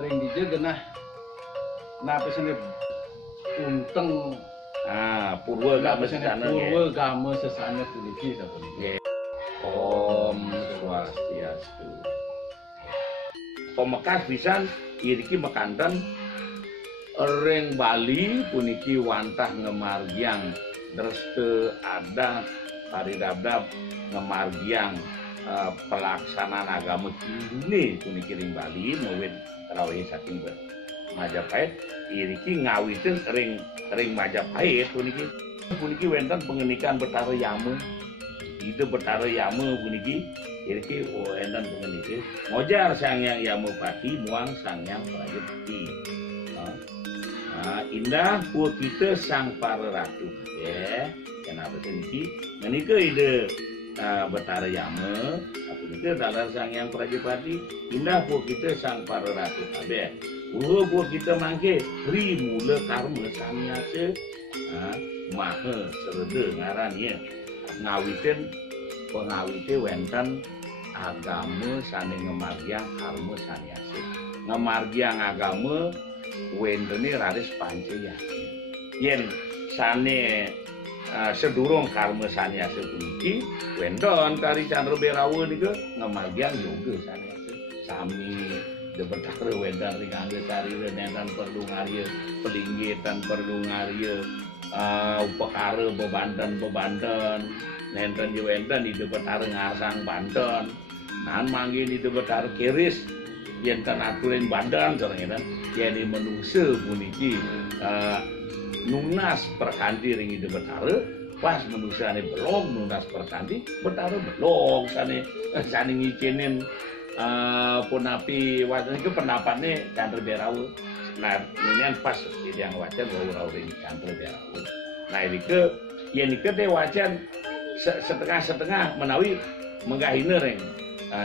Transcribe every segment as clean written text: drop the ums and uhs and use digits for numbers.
ring dije genah napa sene unteng purwa napa gama sene sesana purwa gama sesana puniki sapuniki. Om Swastiastu. Pemekas pisan iriki mekanten ring Bali puniki wantah ngemargiang dreste ada paridabdab ngemargiang pelaksanaan agama kini puniki ring Bali mawit rawuh saking Majapahit iriki ngawiten ring Majapahit puniki wonten pengenikan Betara Yama. Itu Betara Yama puniki iriki wonten pengenike ngojar Sangyang Yamapati muang Sangyang Prajapati. Indah puak kita sang para ratu ya kenapa seniki menika ide Betara Yama punika dalar Sangyang Prajapati indah puak kita sang para ratu kabeh puak kita mangke ri mula karma sanyase maha serede ngarannya ngawiten pengawite wenten agama sane ngemargiang karma sanyase ngemargiang agama wentene raris pancaya yen sane sedurung karma sanyase puniki wendon kari Candra Berawa nika ngemargiang yoga sanyase sami de Betara wendan ring angge sarire nenten perlu ngarya pelinggitan perlu ngarya upakara bebanten nenten di wenten di Betara ngasang Banten nan mangge di Betara kiris yen kan aturin Banten sareng jadi menungse puniki nunas perkanti ring ide Betara pas menusane belum nunas perkanti Betara belum sane ngicinin punapi wajan itu pendapatnya Candra Berawa nah ini pas yang wajan rawuh ring Candra Berawa nah ini ke yen ke teh wajan setengah menawi menggahina ring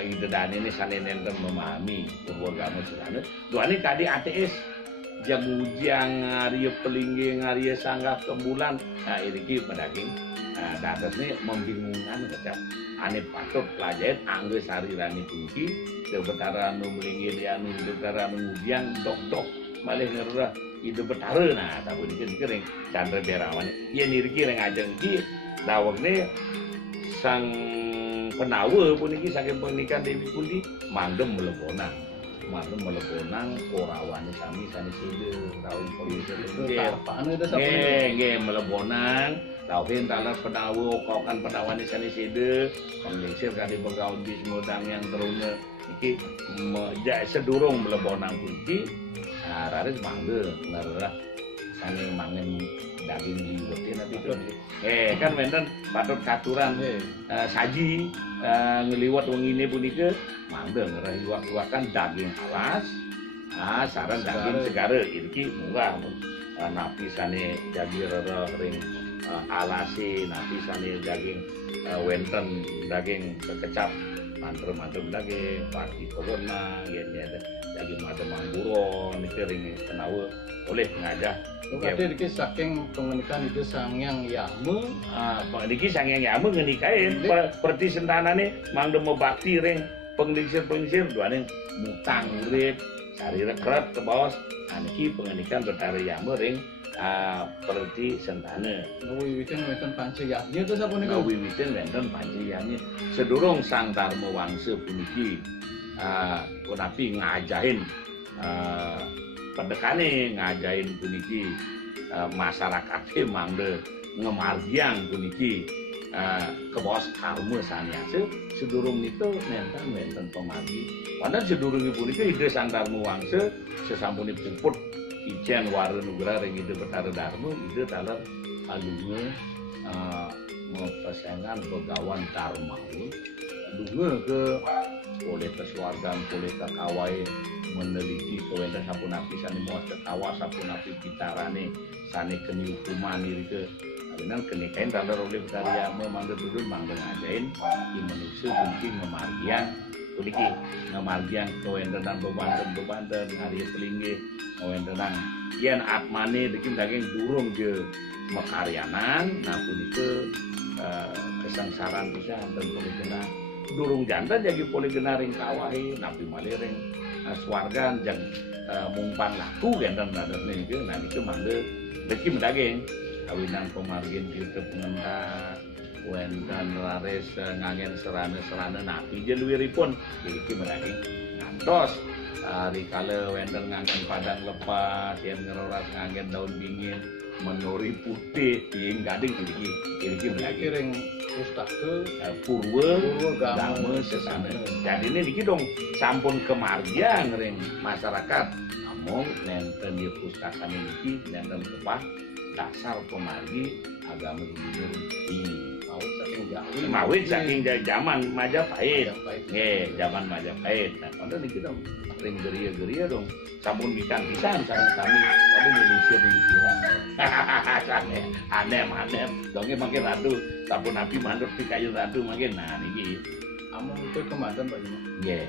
ide dan ini sane nenten memahami bahwa agama sesana duane kadi ateis jang ngaria pelinggi ngaria sanggah kebulan nah ini pedaging dados ini membingungkan kecap ane patut pelajari angge sarirani puniki de Betara anu melinggi di anu de Betara anu ngudiang dok malih ngerah ide Betara nah sapuniki ring Candra Berawa yen iriki ring ajeng iki dawegne sang penawa puniki saking pernikahan Dewi Kundi mandem melebonang orawane sami saneside rawuh polisi nggih melebonang rawuh talar penawa kokan penawane saneside penglisir kadi begaun di semudang yang teruna iki sedurung melebonang puniki raris mangge ngarah sane mangen daging liwete nanti itu kan wenten patut katuran saji ngeliwat wengine punika mangde ngerah iwak-iwakan daging alas saran daging segara iki murah napi sane jadi ring alase napi sane daging wenten daging kekecap mantre daging pati corona yen daging madem mangburon iki ring kenawa oleh ngajah berarti iki saking pengenikan itu Sangyang Yama niki Sangyang Yama ngenikain perti sentanane mangde mebakti ring pengisir duane mutang urip sarire keret ke bawah niki pengenikan Betara Yama ring perti sentane wiwiten wonten pancayanya itu sapunika wiwiten wonten pancayanya sedurung Sang Dharma Wangsa puniki punapi ngajahin pedekane ngajahin puniki masyarakate mangde ngemargiang puniki kebos karma sanyase sedurung itu nenten pemargi padahal sedurunge puniki ide Sang Dharma Wangsa sesampune puput Ijen Waranugraha ring ide Betara Dharma ide taler alunge mempesengan begawan dharma dunge ke oleh kesuargan oleh kakawai meneliti kewenda sapunapi sane muas ketawa sapunapi bicarane sane keni hukuman iri ke abenan kenikain taler oleh Betara Yama mangde dudun mangde ngajain di manusia mungkin ngemargian puniki ngemargian kewendenan bebanten hari pelinggi kewendenan yen atmane bikin daging durung je mekaryanan nah puniki kesengsaran bisa dan puniki durung jantan jadi boleh genaring kawahi napi malih ring swargan jang mumpan laku genten ada niki nah niku mangga beki mendaging awinan pemargin kita pengentas wenten laris ngangen serana napi je luwiripun iki mendaging ngantos rikala wenten ngangen padang lepas yen ngeroras ngangen daun dingin menuri putih ing gading iki mendaging ring pustaka purwa gama sesana. Jadi ini niki dong sampun kemargian ring masyarakat. Namun nenten di pustaka niki nenten kepah dasar pemargi agama Hindu ini. Mawit saking zaman Majapahit. Nggih, zaman Majapahit. Nah, kono niki dong ring geria-geria dong. Sampun pisan-pisan sareng kami. Tapi Indonesia ring kira. Aneh. Donge makin ratu. Sampun api mandor di kayu ratu makin. Nah niki amung itu kemanten Pak Juma. nggih.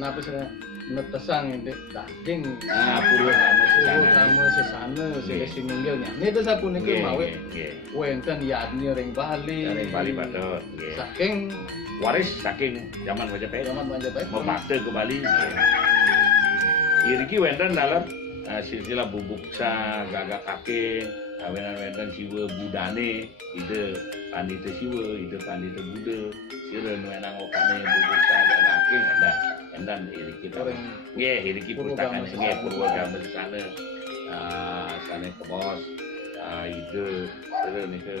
Napa saya netesan ini daging Purwa kamu sesana sing sinunggil nyanyi itu sapunika mawi nggih. wonten yadni ring Bali. Dari Bali Batur nggih. Saking Waris saking zaman Majapahit zaman Majapahit mempate ke Bali. Iki wonten dalam silsilah bubuksa gagak kake wenten siwa budane ide pandita siwa ide pandita buda sireun wenang okane bubuksa gagak kake endan iki ring nggih iki pustaka nggih purwa gambar sana sana kebos ide sireun niku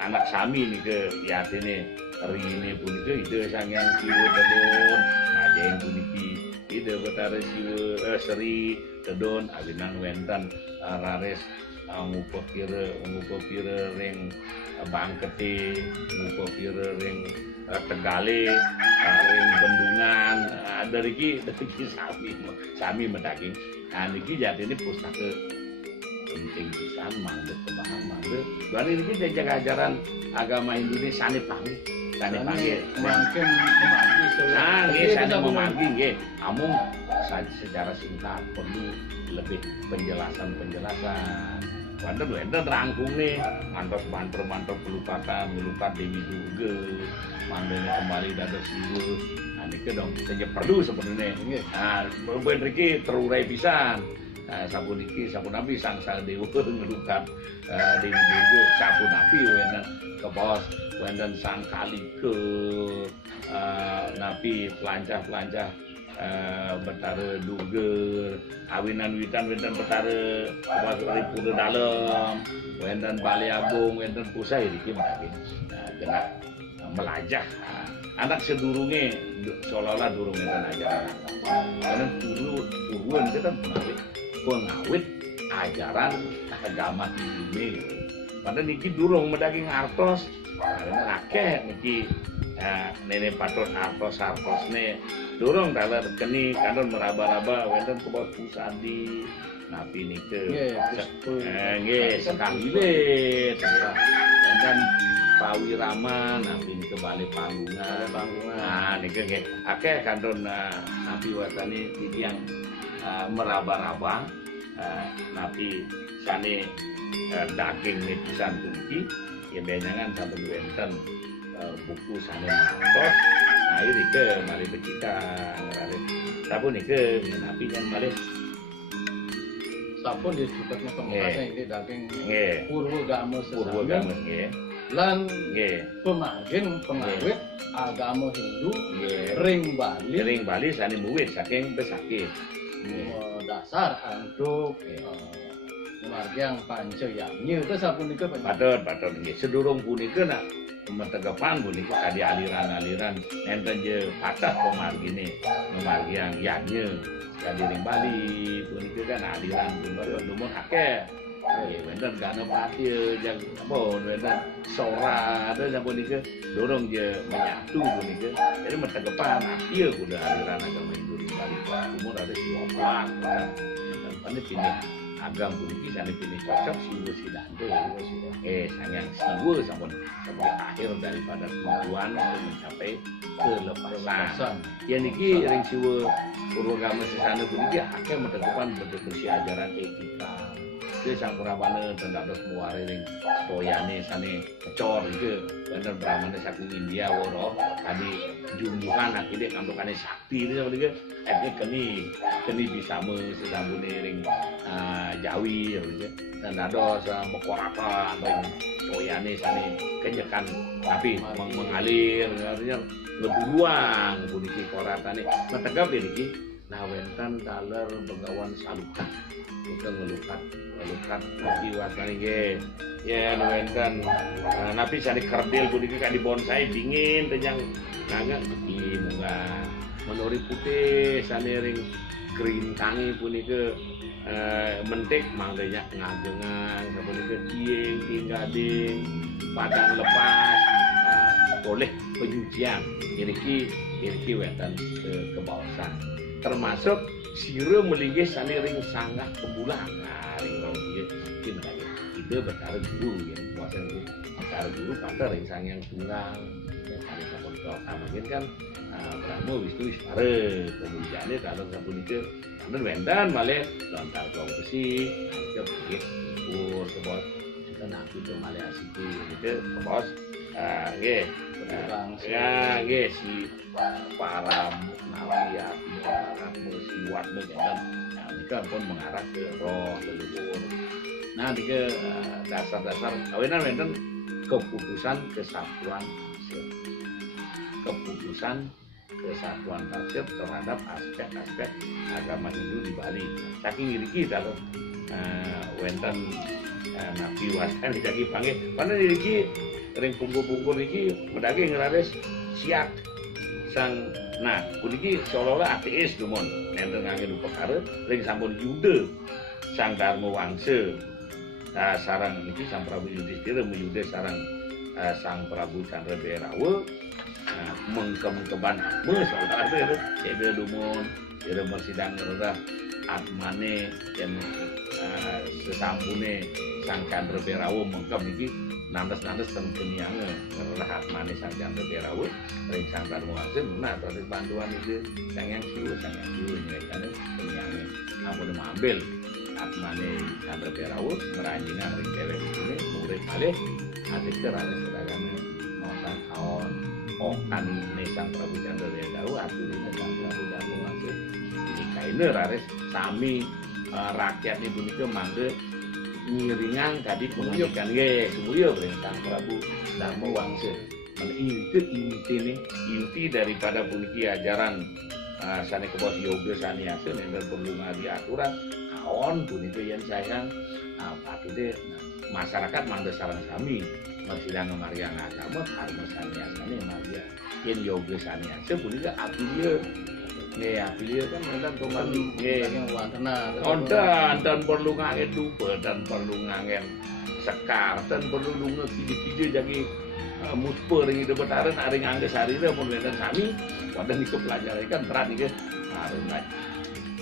anak sami niku yatine rine punika ide sangyang siwa tedon ngajeng puniki ide betara siwa seri tedon awinan wenten rares ngupepire ring bangkete ngupepire ring tegale ring bendungan dari sami mendaging nah niki jatine pustaka penting pisan mangga kebahan mangga dan ini jaga ajaran agama Indonesia sane panggih makin memargi nah nggih sane memargi nggih amung secara singkat perlu lebih penjelasan wonten rangkung nih mantor pelupatan melukat Dewi Durga mandene kembali dados siwa nah niki dong saja perlu sebenarnya nah ben iki terurai pisan sabun nabi sang dewa ngelukat Dewi Durga sabun nabi wenten kebos wenten sang kalike nabi pelancah betara Durga awinan witan betara wasari pura dalem wenten Bali Agung wenten pusai iki mendaging genah melajah anak sedurunge seolah-olah durung enten ajaran karena turun itu kan pengawit ajaran agama Hindu padahal niki durung mendaging artos karena akeh niki nenek patron artos ne durung dalar keni kanon meraba-raba wenten kebos pusadi napi nike nggih sekawilit wenten pawirama napi nike bali panggungan nah nike nggih akeh kanon napi watane tiyang meraba-raba napi sane daging pisan puniki ya benyangan sampun wenten buku sane mantos nah iki mari becika ngarep sabun iki napi yen mari sapun di cukupnya pemakasan ini daging nggih purwa gama sesama nggih lan nggih pengawit agama Hindu nggih ring Bali sane muwit saking besake dasar anduk margiang panca yangnya itu sapunika patut nggih sedurung punika nak metegepan punika kadi aliran-aliran enten je patah pemargine memargiang yangnya kadi ring Bali punika kan aliran lumur akeh wenten gana pati jang pun wenten sora ada yang punika dorong je menyatu punika jadi metegepan ieu kudu aliran agama Hindu ring Bali umur ada 20 dan pandai pilih agam puniki sane pilih cocok siwa sidante sangyang siwa sampun sebagai akhir daripada tujuan untuk mencapai kelepasan ya niki ring siwa purwagama sesana puniki akeh metegepan bersih ajaran etika Itu sang Brahmana tendados muari ring toyane sane ngecor itu bener Brahmana saking India woro tadi jumbuhan akhirnya kantukane sakti itu seperti itu akhirnya keni bisa sesambune ring Jawi gitu tendados mekoratan ring toyane sane kenyekan tapi mengalir artinya ngeburuang puniki koratane metegap niki nah wenten daler begawan salukan kita ngelukat lagi wasani ge ya wenten napi sari kerdil puniki ka di bonsai dingin tenyang naga iki munggah menuri putih sane ring gerintangi puniki mentik mangdanya ngajengan sapuniki kieng gading padang lepas boleh penjujian iriki wenten ke bawasan termasuk sira melinggih sane ring sanggah kebulan ring rong iki menake ide betara guru ya puasa iki betara guru pada ring sangyang tunggal yang kali sabun mungkin kan Brahmo Wisnu Wiswara kemudiannya kalau sapunike wonten wendan malih lontar gong besi ke nggih ukur ke bos kita nak itu malih asiki gitu ke bos nggih ya nggih si para nawiat para musiwat menjadi nah ini kan pun mengarah ke roh leluhur nah di ke dasar-dasar kawinan wonten keputusan kesatuan tafsir terhadap aspek-aspek agama Hindu di Bali. Saking niriki dalam wenten nabi wasan dikaki panggil. Pana niriki ring pungkur-pungkur niki medage ngerares siak sang nah puniki seolah-olah ateis dumon nenten ngangge perkara ring sampun Yuda sang Dharma Wangsa. Sarang niki sang Prabu Yudhistira meyuda sarang sang Prabu Candrawirawa mengkem-keban seolah ada ada dumon ada bersidang ngerodah atmane yang sesambune sang Candrawirawa mengkem niki nandes-nandes ten keniange ngerodah atmane sang Candrawirawa ring sang Dharma Wangsa nah terus bantuan itu sang yang siu nyekane keniange ampun ambil atmane Candrawirawa meranjingan ring dewek ini murid malih adik ranes sedagane mosan kaon kan ini sang Prabu Candrawirawa aturine sang Prabu Dharma Wangsa iki kaine rares sami rakyat ibu nika mangke ngiringan tadi pengajian nggih sumulya sang Prabu Dharma Wangsa inti daripada puniki ajaran sane kebos yoga saniasa nender perlu ngadi aturan kaon puniki yen sayang patute masyarakat mangke sareng sami bersidang ngmariang agama karma saniasane magia yen yoga saniasa punika apilie nggih apilie kan wonten pemali nggih wantena dan perlu ngangen dupa dan perlu ngangen sekar dan perlu lunga kide-kide jagi muspe ring ide betaren ring angge sarira pun wonten sami wonten iku pelajari kan berat niki arep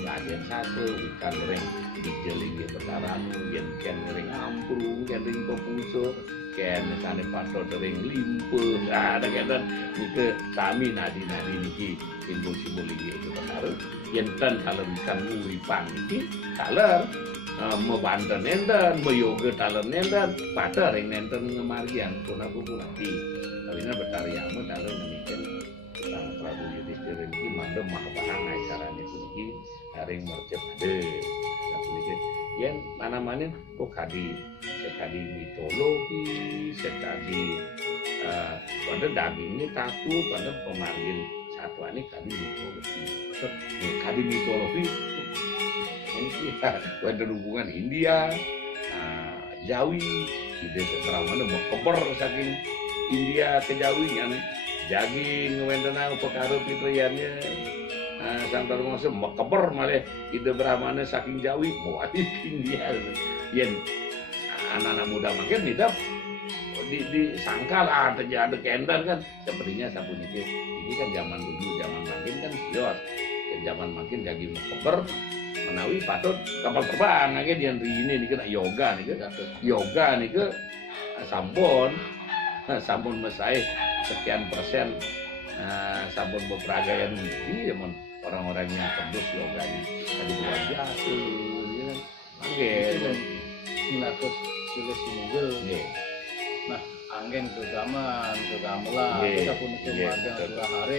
ngajen satu ikan ring dijeling di betaran yen ken ring amprung ken ring pepuso ken sane patot ring limpe ada keten niki sami nadi-nadi niki simbol-simbol iki itu betaran yen ten kalem ikan uripan iki kaler membanten nenten meyoga taler nenten pada ring nenten ngemarian punaku punati kawina betariamu taler demikian sang Prabu Yudhistira iki mandhem mahapahang acarane puniki ring mercep ade puniki yen manamanin kok kadi mitologi sekadi pada dagingnya taku pada pemargin satuane kadi mitologi ini kita ada hubungan India, Jawi, ide Brahmana mau keber saking India ke Jawi yang jaging wendana perkara fitriannya sang Dharma Wangsa mau keber malah ide Brahmana saking Jawi mau adi India, yen anak-anak muda makin tidak disangkal ada kendan kan sepertinya sapuniki ini kan zaman dulu zaman makin kan sios zaman makin jaging mau keber menawi patut kapal terbang aja dia ini kena yoga nih ke sampun mesai sekian persen sampun beperagaian ini orang-orang yang tembus yoganya tadi luar biasa ya kan Sinakus sila sinunggil. Nggih. Nah, anggen kegaman, kegamelan, Nggih, kita pun itu nggih, marjang betul. surah hari.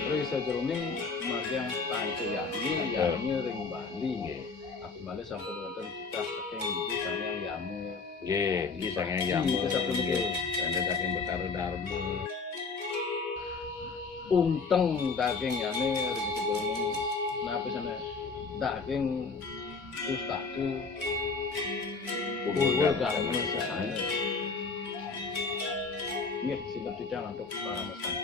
Terus sajroning marjang pancu yami, yami ring Bali. Nggih. Aku malah sampun wonten kita saking iki sangyang yamu. Nggih, iki sange Iya, yamu. kita pun Nggih. itu. Sanda saking Betara Dharma. Unteng daging yane ring sajroning. Napa sana daging pustaku. Pukul Pukul dharma dharma sesane. sesane. Nggih, silep tidak untuk para mesan.